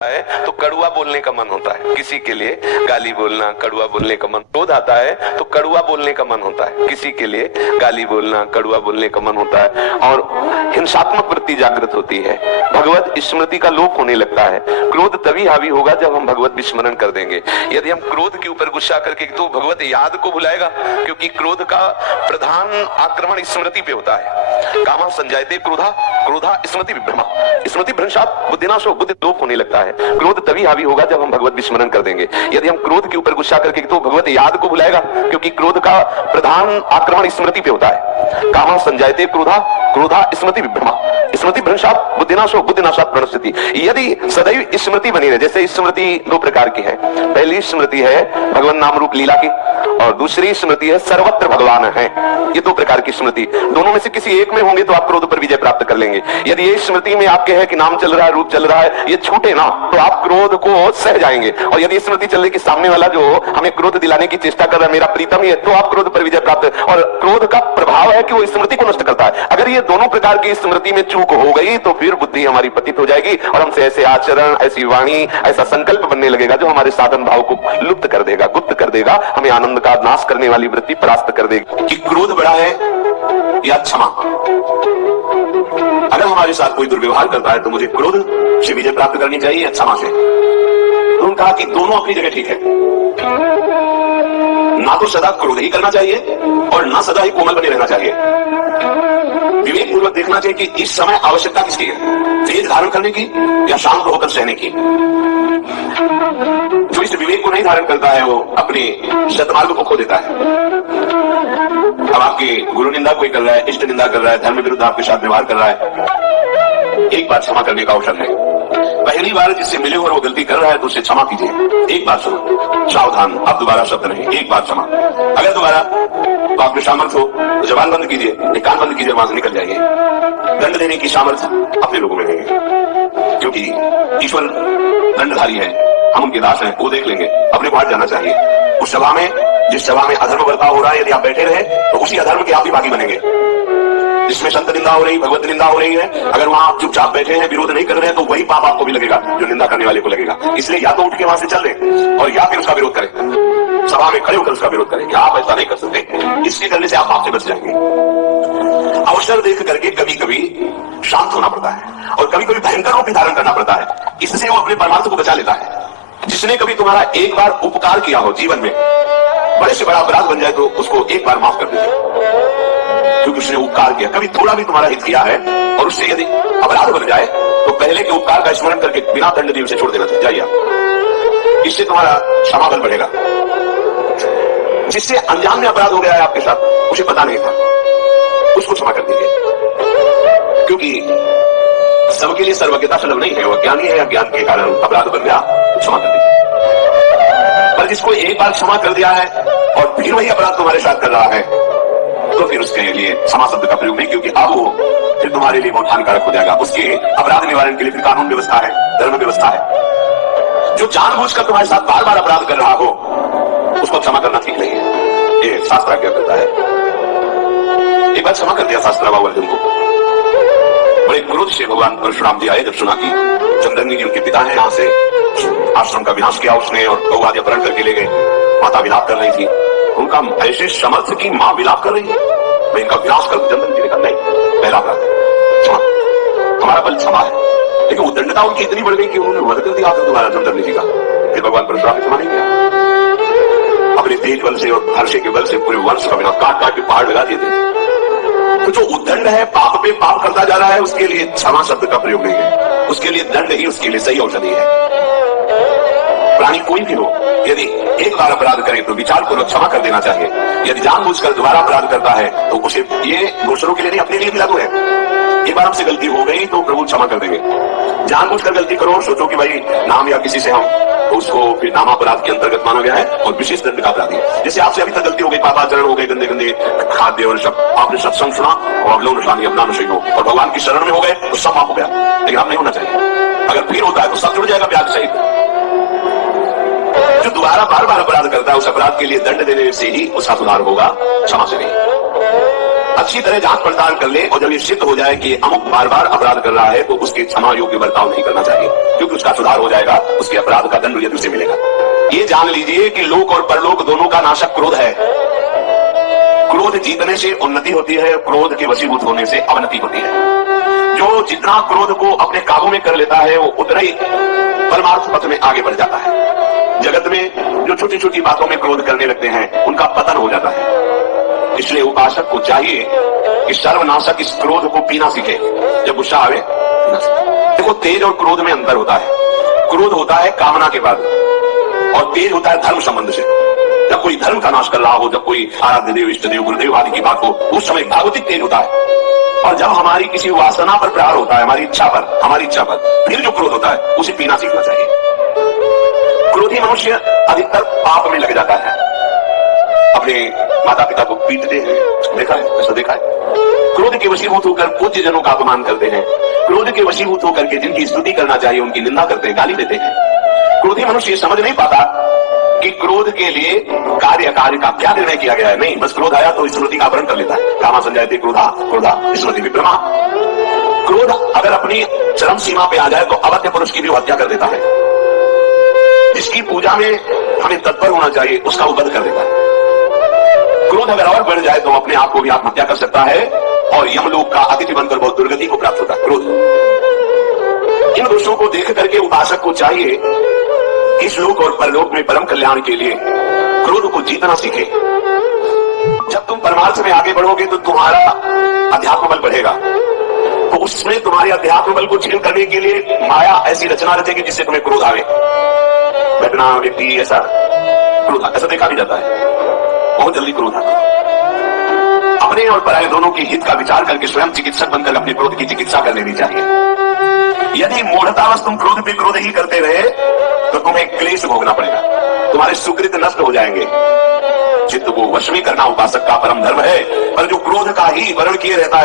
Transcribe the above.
है तो कड़वा बोलने का मन होता है, किसी के लिए गाली बोलना, कड़वा बोलने का मन। क्रोध आता है तो कड़वा बोलने का मन होता है, किसी के लिए गाली बोलना, कड़वा बोलने का मन होता है और हिंसात्मक वृत्ति जागृत होती है। भगवत स्मृति का लोप होने लगता है। क्रोध तभी हावी होगा जब हम भगवत विस्मरण कर देंगे। यदि हम क्रोध के ऊपर गुस्सा करके तो भगवत याद को भुलाएगा, क्योंकि क्रोध का प्रधान आक्रमण स्मृति पे होता है। कामा संजायते क्रोधा, क्रोधा स्मृति विभ्रमा, स्मृति भ्रंशात् बुद्धिनाशो, बुद्धि लोप होने लगता है। क्रोध तभी हावी होगा जब हम भगवत विस्मरण कर देंगे। यदि हम क्रोध के ऊपर गुस्सा करके तो भगवत याद को भुलाएगा, क्योंकि क्रोध का प्रधान आक्रमण स्मृति पे होता है। कामा संजायते क्रोधा, क्रोधा स्मृति विभ्रमा, स्मृति भ्रंशात् बुद्धिनाशो, बुद्धिनाशात् प्रणश्यति। यदि सदैव स्मृति बनी रहे, जैसे स्मृति दो प्रकार की है। पहली स्मृति है भगवान नाम रूप लीला की और दूसरी स्मृति है सर्वत्र भगवान है। ये दो प्रकार की स्मृति, दोनों में से किसी एक में होंगे तो आप क्रोध पर विजय प्राप्त कर लेंगे। यदि ये स्मृति में आपके है कि नाम चल रहा है, रूप चल रहा है, ये छूटे ना तो आप क्रोध को सह जाएंगे। और यदि स्मृति चल रही कि सामने वाला जो हमें क्रोध दिलाने की चेष्टा कर रहा है मेरा प्रीतम ही है, तो आप क्रोध पर विजय प्राप्त। और क्रोध का प्रभाव है कि वो स्मृति को नष्ट करता है। अगर ये दोनों प्रकार की स्मृति में चूक हो गई तो फिर बुद्धि हमारी पतित हो जाएगी और हमसे ऐसे आचरण, ऐसी वाणी, ऐसा संकल्प बनने लगेगा जो हमारे साधन भाव को लुप्त कर देगा, गुप्त कर देगा, हमें आनंद का नाश करने वाली वृत्ति परास्त कर देगी। कि क्रोध बड़ा है या क्षमा। अगर हमारे साथ कोई दुर्व्यवहार करता है तो मुझे क्रोध से विजय प्राप्त करनी चाहिए या क्षमा से। तो उन्होंने कहा कि दोनों अपनी जगह ठीक है। ना तो सदा क्रोध ही करना चाहिए और ना सदा ही कोमल बने रहना चाहिए। विवेक पूर्वक देखना चाहिए कि इस समय आवश्यकता किसकी है, तेज धारण करने की या शांत होकर सहने की। जो इस विवेक को नहीं धारण करता है वो अपने सत्मार्ग को खो देता है। अब आपकी गुरु निंदा कोई कर रहा है, इष्ट निंदा कर रहा है, धर्म विरुद्ध आपके साथ व्यवहार कर रहा है, एक बार क्षमा करने का अवसर है। पहली बार जिससे मिले और वो गलती कर रहा है तो उसे क्षमा कीजिए। एक बार सुनो, सावधान, अब दोबारा शब्द नहीं, एक बार क्षमा। अगर दोबारा तो आपके सामर्थ्य हो तो जबान बंद कीजिए, कान बंद कीजिए, वहां से निकल जाइए। दंड देने की सामर्थ्य अपने लोगों में नहीं है, क्योंकि ईश्वर दंडधारी है, हम उनके दास हैं, वो देख लेंगे। अपने को हट जाना चाहिए। उस सभा में, जिस सभा में अधर्म बर्ताव हो रहा है, यदि आप बैठे रहे तो उसी अधर्म के आप भी भागी बनेंगे। जिसमें संत निंदा हो रही, भगवत निंदा हो रही है, अगर वहां आप चुपचाप बैठे हैं, विरोध नहीं कर रहे हैं, तो वही पाप आपको भी लगेगा जो निंदा करने वाले को लगेगा। इसलिए या तो उठ के वहां से चल रहे और या फिर उसका विरोध करें, सभा में खड़े होकर उसका विरोध करें कि आप ऐसा नहीं कर सकते। इसके करने से आप पाप से बच जाएंगे। अवसर देख करके कभी कभी शांत होना पड़ता है और कभी कभी भयंकर रूप धारण करना पड़ता है। इससे वो अपने परमार्थ को बचा लेता है। जिसने कभी तुम्हारा एक बार उपकार किया हो जीवन में, बड़े से बड़ा अपराध बन जाए तो उसको एक बार माफ कर दीजिए, क्योंकि उसने उपकार किया। कभी थोड़ा भी तुम्हारा हित किया है और उससे यदि अपराध बन जाए तो पहले के उपकार का स्मरण करके बिना दंड दिए उसे छोड़ देना चाहिए। इससे तुम्हारा क्षमाबल बढ़ेगा। जिससे अनजान में अपराध हो गया है आपके साथ, उसे पता नहीं था, उसको क्षमा कर दीजिए। क्योंकि सबके लिए सर्वज्ञता सुलभ नहीं है। वो ज्ञानी है, अज्ञान के कारण अपराध बन गया तो क्षमा कर दीजिए। पर जिसको एक बार क्षमा कर दिया है और फिर वही अपराध तुम्हारे साथ कर रहा है तो फिर उसके लिए क्षमा शब्द का प्रयोग नहीं, क्योंकि अब वो फिर तुम्हारे लिए बहुत हानिकारक हो जाएगा। उसके अपराध निवारण के लिए फिर कानून व्यवस्था है, धर्म व्यवस्था है। जो जानबूझकर तुम्हारे साथ बार बार अपराध कर रहा हो उसको क्षमा करना ठीक नहीं है। ये शास्त्र आज्ञा करता है। एक बार क्षमा कर दिया शास्त्र बाबू अर्जुन को। बड़े क्रोध से भगवान परशुराम जी आए, जब सुना कि चंद्रंगी जी उनके पिता हैं, यहां से आश्रम का विनाश किया उसने और गौवादी अपहरण करके ले गए। माता विलाप कर रही थी, उनका ऐसे समर्थ की मां विलाप कर रही है, मैं इनका विनाश कर दूं। चंद्रंगी जी ने कहा नहीं, पहला अपराध क्षमा, हमारा बल क्षमा है। लेकिन वो दंडता उनकी इतनी बढ़ गई कि उन्होंने वध कर दिया दोबारा चंद्रंगी जी का। फिर भगवान परशुराम ने क्षमा नहीं किया। अपने तेज बल से और हर्षे के बल से पूरे वंश का विनाश काट काट के पहाड़ लगा दिए थे। तो जो उद्दंड है, पाप पे पाप करता जा रहा है, उसके लिए क्षमा शब्द का प्रयोग नहीं है। उसके लिए दंड ही उसके लिए सही औषधि है। प्राणी कोई भी हो, यदि एक बार अपराध करे तो विचार पूर्वक क्षमा कर देना चाहिए। यदि जानबूझकर दोबारा अपराध करता है तो उसे, ये दूसरों के लिए नहीं अपने लिए भी लागू है। एक बार हमसे गलती हो गई तो प्रभु क्षमा कर देंगे। जानबूझकर गलती करो, सोचो कि भाई नाम या किसी से हम, तो उसको फिर नामापराध के अंतर्गत माना गया है और विशेष दंड का अपराधी है। जैसे आपसे अभी तक गलती हो गई, पापाचरण हो गए, गंदे गंदे खाद्य और सब, आपने सत्संग सुना और अगलो निशानी अपना नशे हो और भगवान की शरण में हो गए तो सब माफ हो गया। लेकिन आप नहीं होना चाहिए। अगर फिर होता है तो सब जुड़ जाएगा ब्याज सहित। जो दोबारा बार बार अपराध करता है उस अपराध के लिए दंड देने से ही उसका सुधार होगा, क्षमा से नहीं। अच्छी तरह जांच पड़ताल कर ले और जब ये सिद्ध हो जाए कि अमुक बार बार अपराध कर रहा है तो उसके क्षमा योग्य बर्ताव नहीं करना चाहिए, क्योंकि उसका सुधार हो जाएगा, उसके अपराध का दंड यदि उसे मिलेगा। ये जान लीजिए कि लोक और परलोक दोनों का नाशक क्रोध है। क्रोध जीतने से उन्नति होती है, क्रोध के वशीभूत होने से अवनति होती है। जो जितना क्रोध को अपने काबू में कर लेता है वो उतना ही परमार्थ पथ में आगे बढ़ जाता है। जगत में जो छोटी छोटी बातों में क्रोध करने लगते हैं उनका पतन हो जाता है। इसलिए उपासक को चाहिए कि सर्वनाशक इस क्रोध को पीना सीखे। जब गुस्सा आवे पीना सीखे। देखो, तेज और क्रोध में अंतर होता है। क्रोध होता है कामना के बाद और तेज होता है धर्म संबंध से। जब कोई धर्म का नाश कर रहा हो, जब कोई आराध्य देव, इष्ट देव, गुरुदेव आदि की बात हो, उस समय भागवतिक तेज होता है। और जब हमारी किसी वासना पर प्रहार होता है, हमारी इच्छा पर, फिर जो क्रोध होता है उसे पीना सीखना चाहिए। क्रोधी मनुष्य अधिकतर पाप में लग जाता है, अपने माता पिता को पीटते हैं, देखा है, ऐसा देखा है। क्रोध के वशीभूत होकर पूज्य जनों का अपमान करते हैं, क्रोध के वशीभूत होकर के जिनकी स्तुति करना चाहिए उनकी निंदा करते हैं, गाली देते हैं। क्रोधी मनुष्य समझ नहीं पाता कि क्रोध के लिए कार्य का क्या निर्णय किया गया है। नहीं, बस क्रोध आया तो स्मृति का अपहरण कर लेता है। कामा संजायते क्रोधा स्मृति विप्रमा। क्रोध अगर अपनी चरम सीमा पे आ जाए तो अवध्य पुरुष की भी हत्या कर देता है। जिसकी पूजा में हमें तत्पर होना चाहिए उसका वो वध कर देता है। क्रोध अगर और बढ़ जाए तो अपने आप को भी आत्महत्या कर सकता है और यमलोक का अतिथि बनकर बहुत दुर्गति को प्राप्त होता है। क्रोध, इन दोषों को देख करके उपासक को चाहिए इस लोक और परलोक में परम कल्याण के लिए क्रोध को जीतना सीखे। जब तुम परमार्थ में आगे बढ़ोगे तो तुम्हारा अध्यात्म बल बढ़ेगा, तो उसमें तुम्हारे अध्यात्म बल को छीन करने के लिए माया ऐसी रचना रचेगी जिससे तुम्हें क्रोध आवे। घटना, व्यक्ति ऐसा क्रोध, ऐसा देखा भी जाता है, बहुत जल्दी क्रोध आता है। अपने और पराये दोनों के हित का विचार करके स्वयं चिकित्सक बनकर अपने क्रोध की चिकित्सा कर लेनी चाहिए। यदि मूढ़तावश तुम क्रोध पे क्रोध ही करते रहे तो तुम्हें क्लेश भोगना पड़ेगा, तुम्हारे सुकृत नष्ट हो जाएंगे। चित्त को वश में करना उपासक का परम धर्म है, पर जो क्रोध का ही वर्ण किए रहता है